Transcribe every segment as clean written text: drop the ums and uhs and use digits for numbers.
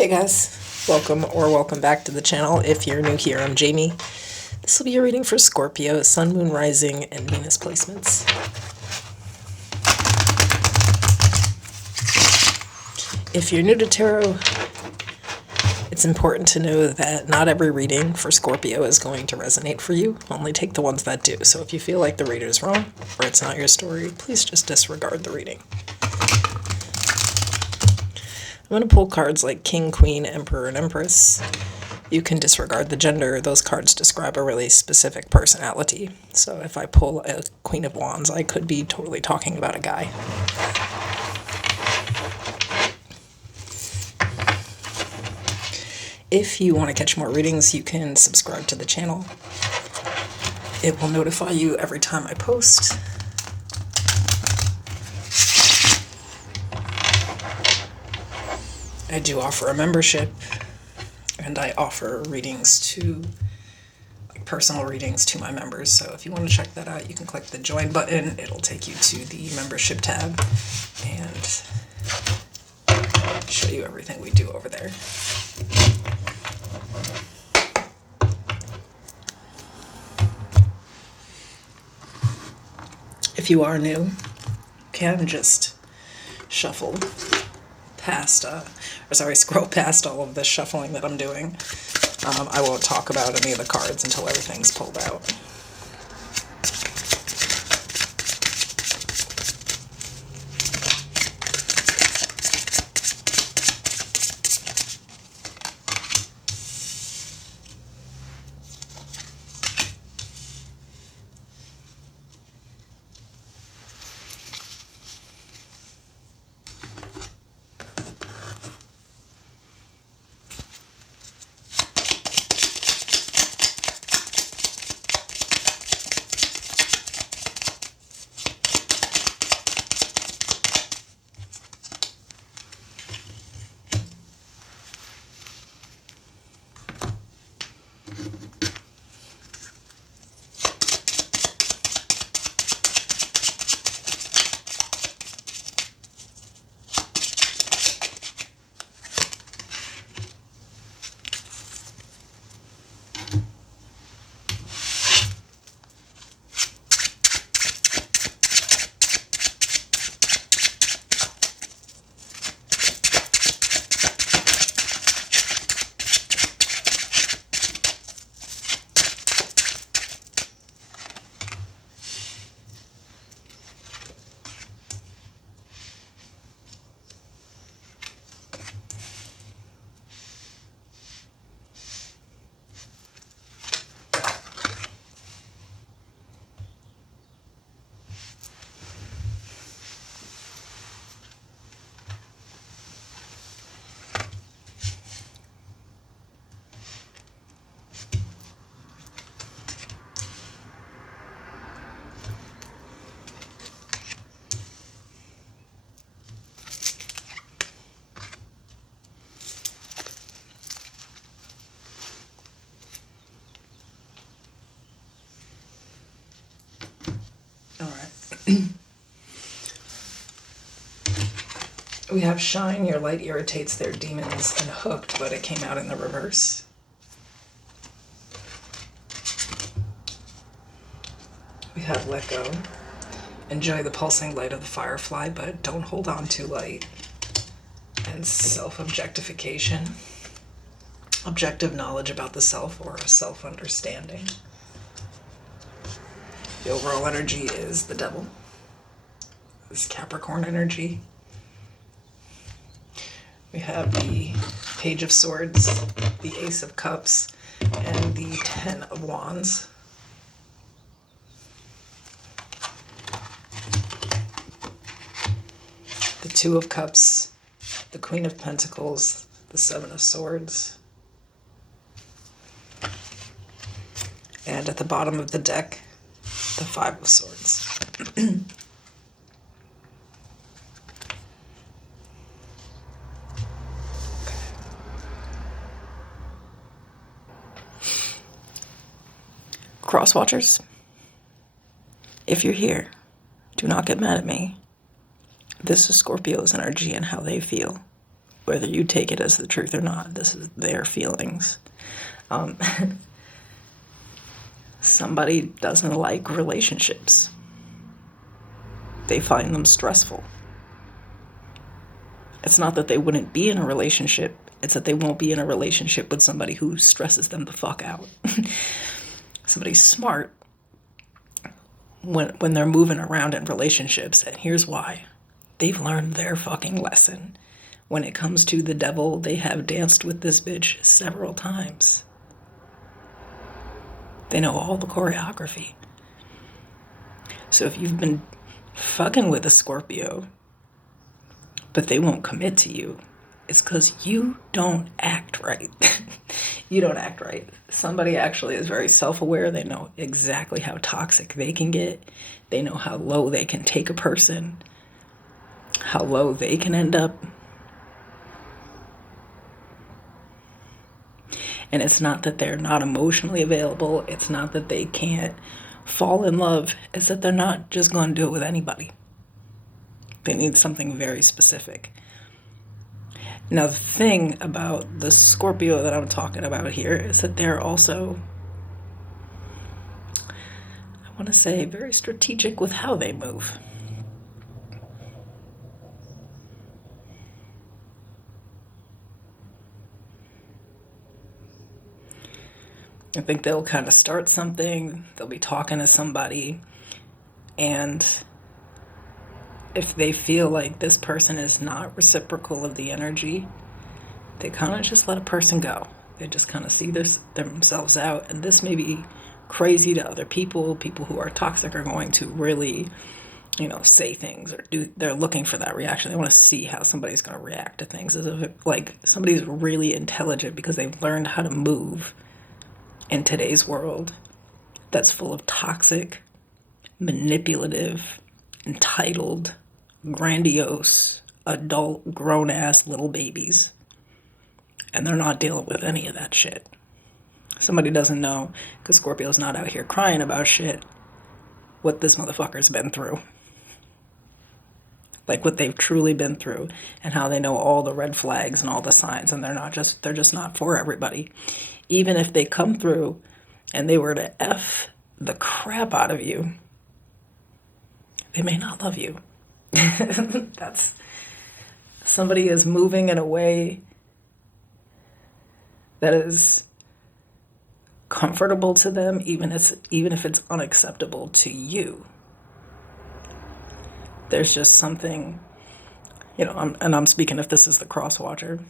Hey guys, welcome back to the channel. If you're new here, I'm Jamie. This will be a reading for Scorpio, Sun, Moon, Rising, and Venus placements. If you're new to tarot, it's important to know that not every reading for Scorpio is going to resonate for you. Only take the ones that do. So if you feel like the reader's wrong or it's not your story, please just disregard the reading. I'm going to pull cards like King, Queen, Emperor, and Empress. You can disregard the gender. Those cards describe a really specific personality. So if I pull a Queen of Wands, I could be totally talking about a guy. If you want to catch more readings, you can subscribe to the channel. It will notify you every time I post. I do offer a membership, and I offer readings to, like personal readings to my members. So if you want to check that out, you can click the join button. It'll take you to the membership tab and show you everything we do over there. If you are new, you can just shuffle past, scroll past all of the shuffling that I'm doing. I won't talk about any of the cards until everything's pulled out. We have Shine, your light irritates their demons, and Hooked, but it came out in the reverse. We have Let Go. Enjoy the pulsing light of the firefly, but don't hold on too light. And Self-objectification. Objective knowledge about the self or a self-understanding. The overall energy is the Devil. This Capricorn energy. We have the Page of Swords, the Ace of Cups, and the Ten of Wands. The Two of Cups, the Queen of Pentacles, the Seven of Swords. And at the bottom of the deck, the Five of Swords. Cross watchers, if you're here, do not get mad at me. This is Scorpio's energy and how they feel. whether you take it as the truth or not. This is their feelings. Somebody doesn't like relationships. They find them stressful. It's not that they wouldn't be in a relationship. It's that they won't be in a relationship with somebody who stresses them the fuck out. Somebody's smart when they're moving around in relationships, and here's why. They've learned their fucking lesson. When it comes to the devil, they have danced with this bitch several times. They know all the choreography. So if you've been fucking with a Scorpio, but they won't commit to you, it's because you don't act right. You don't act right. Somebody actually is very self-aware. They know exactly how toxic they can get. They know how low they can take a person, how low they can end up. And it's not that they're not emotionally available. It's not that they can't fall in love. It's that they're not just going to do it with anybody. They need something very specific. Now, the thing about the Scorpio that I'm talking about here is that they're also, I want to say, very strategic with how they move. I think they'll kind of start something, they'll be talking to somebody, and if they feel like this person is not reciprocal of the energy, they kind of just let a person go. They just kind of see themselves out, and this may be crazy to other people. People who are toxic are going to really, say things or they're looking for that reaction. They want to see how somebody's going to react to things, as if like somebody's really intelligent because they've learned how to move in today's world that's full of toxic, manipulative, entitled, grandiose, adult, grown-ass little babies. And they're not dealing with any of that shit. Somebody doesn't know, because Scorpio's not out here crying about shit, what this motherfucker's been through. Like what they've truly been through, and how they know all the red flags and all the signs, and they're just not for everybody. Even if they come through and they were to F the crap out of you, they may not love you. That's, somebody is moving in a way that is comfortable to them, even if it's unacceptable to you. There's just something, I'm speaking if this is the cross watcher.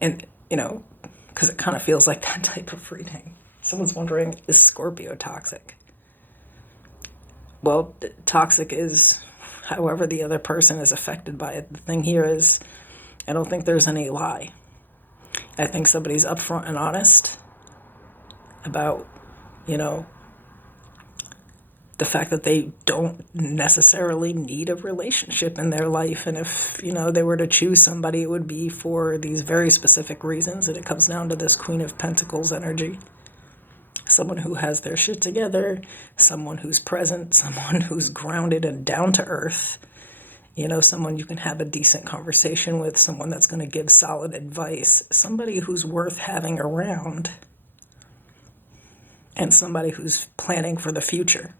And, because it kind of feels like that type of reading. Someone's wondering, is Scorpio toxic? Well, toxic is however the other person is affected by it. The thing here is, I don't think there's any lie. I think somebody's upfront and honest about, the fact that they don't necessarily need a relationship in their life. And if, they were to choose somebody, it would be for these very specific reasons. And it comes down to this Queen of Pentacles energy. Someone who has their shit together, someone who's present, someone who's grounded and down to earth. Someone you can have a decent conversation with, someone that's going to give solid advice, somebody who's worth having around, and somebody who's planning for the future.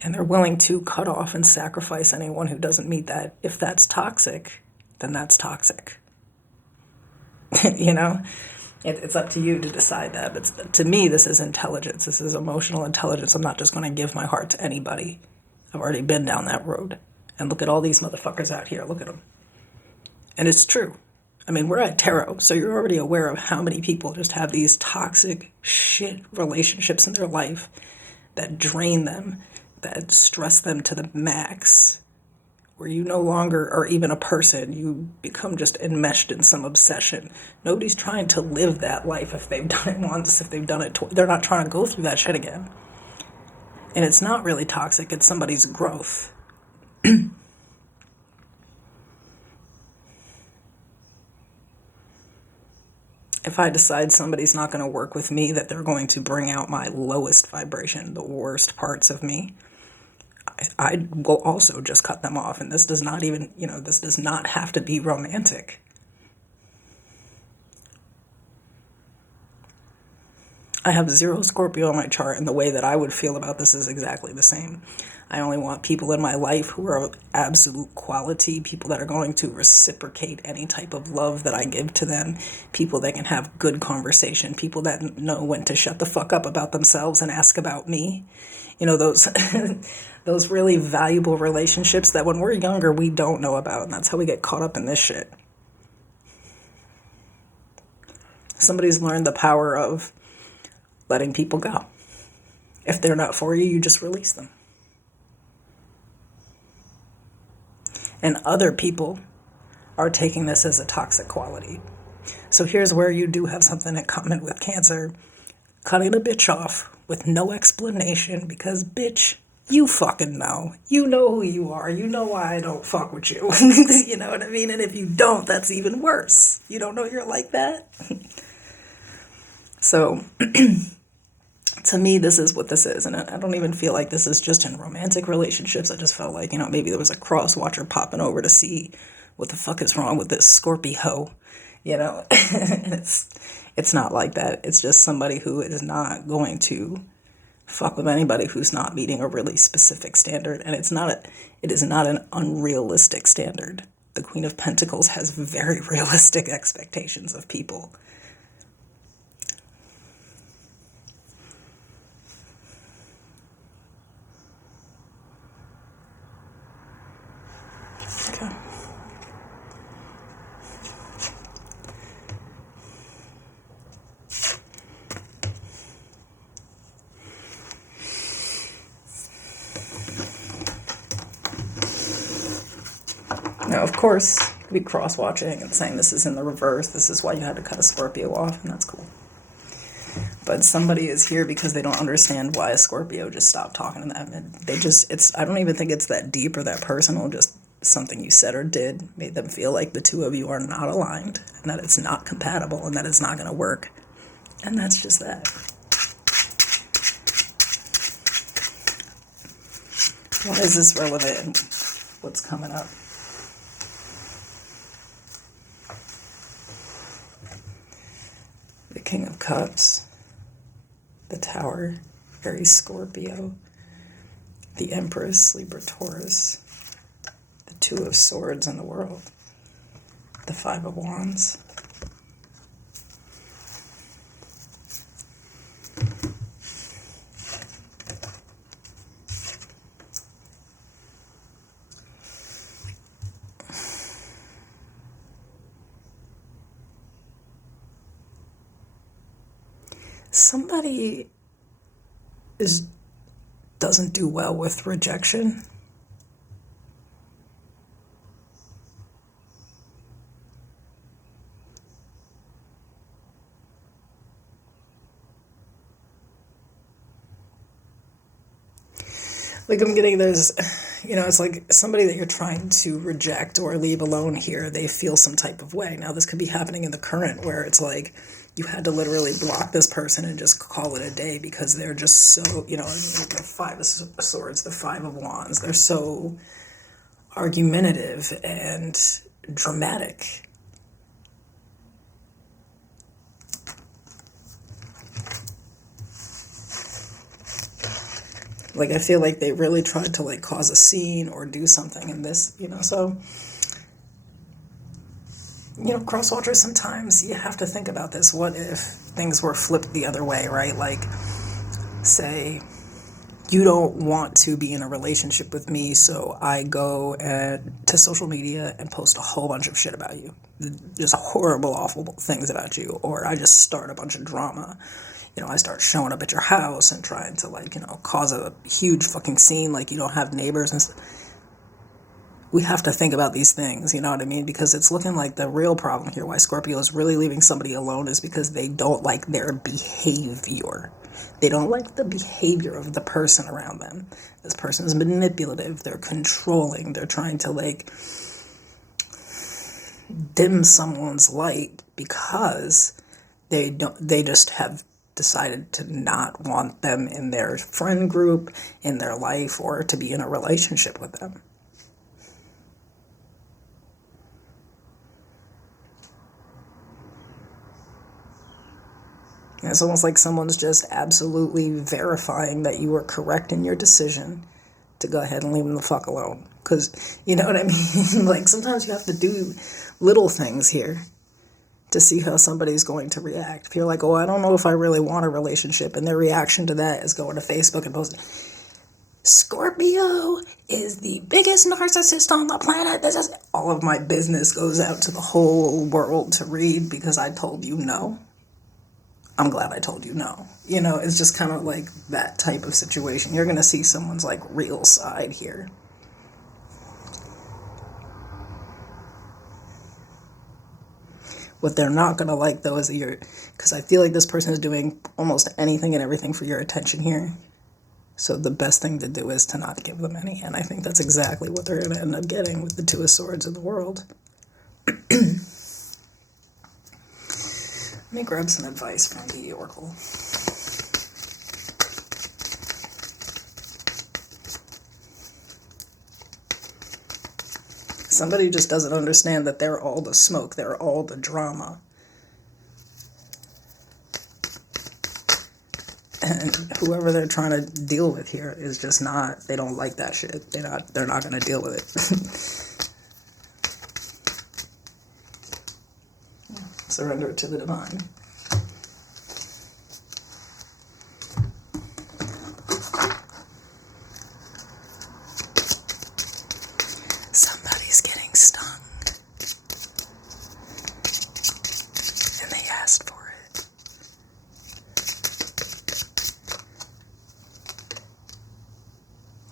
And they're willing to cut off and sacrifice anyone who doesn't meet that. If that's toxic, then that's toxic. It's up to you to decide that. But to me, this is intelligence. This is emotional intelligence. I'm not just going to give my heart to anybody. I've already been down that road. And look at all these motherfuckers out here. Look at them. And it's true. We're at tarot, so you're already aware of how many people just have these toxic shit relationships in their life that drain them, that stress them to the max, where you no longer are even a person. You become just enmeshed in some obsession. Nobody's trying to live that life if they've done it once, if they've done it twice. They're not trying to go through that shit again. And it's not really toxic. It's somebody's growth. If I decide somebody's not going to work with me, that they're going to bring out my lowest vibration, the worst parts of me, I will also just cut them off. And this does not even, this does not have to be romantic. I have 0 Scorpio on my chart, and the way that I would feel about this is exactly the same. I only want people in my life who are of absolute quality, people that are going to reciprocate any type of love that I give to them, people that can have good conversation, people that know when to shut the fuck up about themselves and ask about me. Those those really valuable relationships that when we're younger we don't know about, and that's how we get caught up in this shit. Somebody's learned the power of letting people go. If they're not for you, you just release them. And other people are taking this as a toxic quality. So here's where you do have something in common with Cancer. Cutting a bitch off with no explanation, because bitch, you fucking know. You know who you are. You know why I don't fuck with you. You know what I mean? And if you don't, that's even worse. You don't know you're like that? So to me, this is what this is. And I don't even feel like this is just in romantic relationships. I just felt like, maybe there was a cross watcher popping over to see what the fuck is wrong with this Scorpio, and it's not like that. It's just somebody who is not going to fuck with anybody who's not meeting a really specific standard. And it is not an unrealistic standard. The Queen of Pentacles has very realistic expectations of people. Okay. Now, of course, you could be cross-watching and saying this is in the reverse. This is why you had to cut a Scorpio off, and that's cool. But somebody is here because they don't understand why a Scorpio just stopped talking to them. And I don't even think it's that deep or that personal, just something you said or did made them feel like the two of you are not aligned and that it's not compatible and that it's not going to work. And that's just that. Why is this relevant? What's coming up? The King of Cups, the Tower, Aries, Scorpio, the Empress, Libra, Taurus, the Two of Swords in the World, the Five of Wands. Somebody doesn't do well with rejection. Like I'm getting those, it's like somebody that you're trying to reject or leave alone here, they feel some type of way. Now this could be happening in the current where it's like you had to literally block this person and just call it a day because they're just so, the Five of Swords, the Five of Wands, they're so argumentative and dramatic. Like, I feel like they really tried to, cause a scene or do something in this, so, cross-watchers, sometimes you have to think about this. What if things were flipped the other way, right? Like, say, you don't want to be in a relationship with me, so I go to social media and post a whole bunch of shit about you. Just horrible, awful things about you. Or I just start a bunch of drama. I start showing up at your house and trying to, cause a huge fucking scene, like you don't have neighbors and stuff. We have to think about these things, you know what I mean? Because it's looking like the real problem here, why Scorpio is really leaving somebody alone, is because they don't like their behavior. They don't like the behavior of the person around them. This person is manipulative. They're controlling. They're trying to, dim someone's light because they just have decided to not want them in their friend group, in their life, or to be in a relationship with them. And it's almost like someone's just absolutely verifying that you were correct in your decision to go ahead and leave them the fuck alone. Because, you know what I mean? Like, sometimes you have to do little things here to see how somebody's going to react. If you're like, oh, I don't know if I really want a relationship, and their reaction to that is going to Facebook and posting, Scorpio is the biggest narcissist on the planet. This is all of my business goes out to the whole world to read because I told you no. I'm glad I told you no. You know, it's just kind of like that type of situation. You're going to see someone's like real side here. What they're not going to like, though, is because I feel like this person is doing almost anything and everything for your attention here. So the best thing to do is to not give them any. And I think that's exactly what they're going to end up getting with the Two of Swords in the world. Let me grab some advice from the Oracle. Somebody just doesn't understand that they're all the smoke, they're all the drama. And whoever they're trying to deal with here is just not, they don't like that shit. They're not going to deal with it. Surrender it to the divine. Somebody's getting stung. And they asked for it.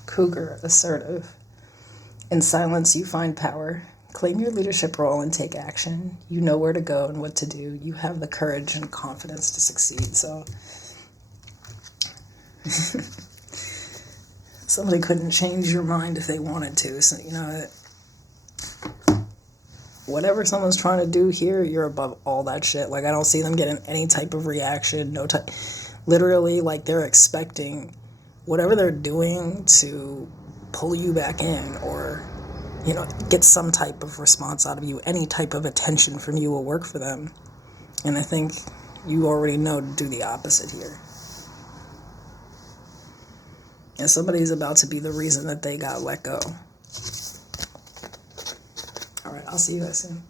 Cougar, assertive. In silence, you find power. Claim your leadership role and take action. You know where to go and what to do. You have the courage and confidence to succeed. So, somebody couldn't change your mind if they wanted to. So, you know, whatever someone's trying to do here, you're above all that shit. Like, I don't see them getting any type of reaction. No type. Literally, like, they're expecting whatever they're doing to pull you back in or, you know, get some type of response out of you. Any type of attention from you will work for them. And I think you already know to do the opposite here. And somebody's about to be the reason that they got let go. All right, I'll see you guys soon.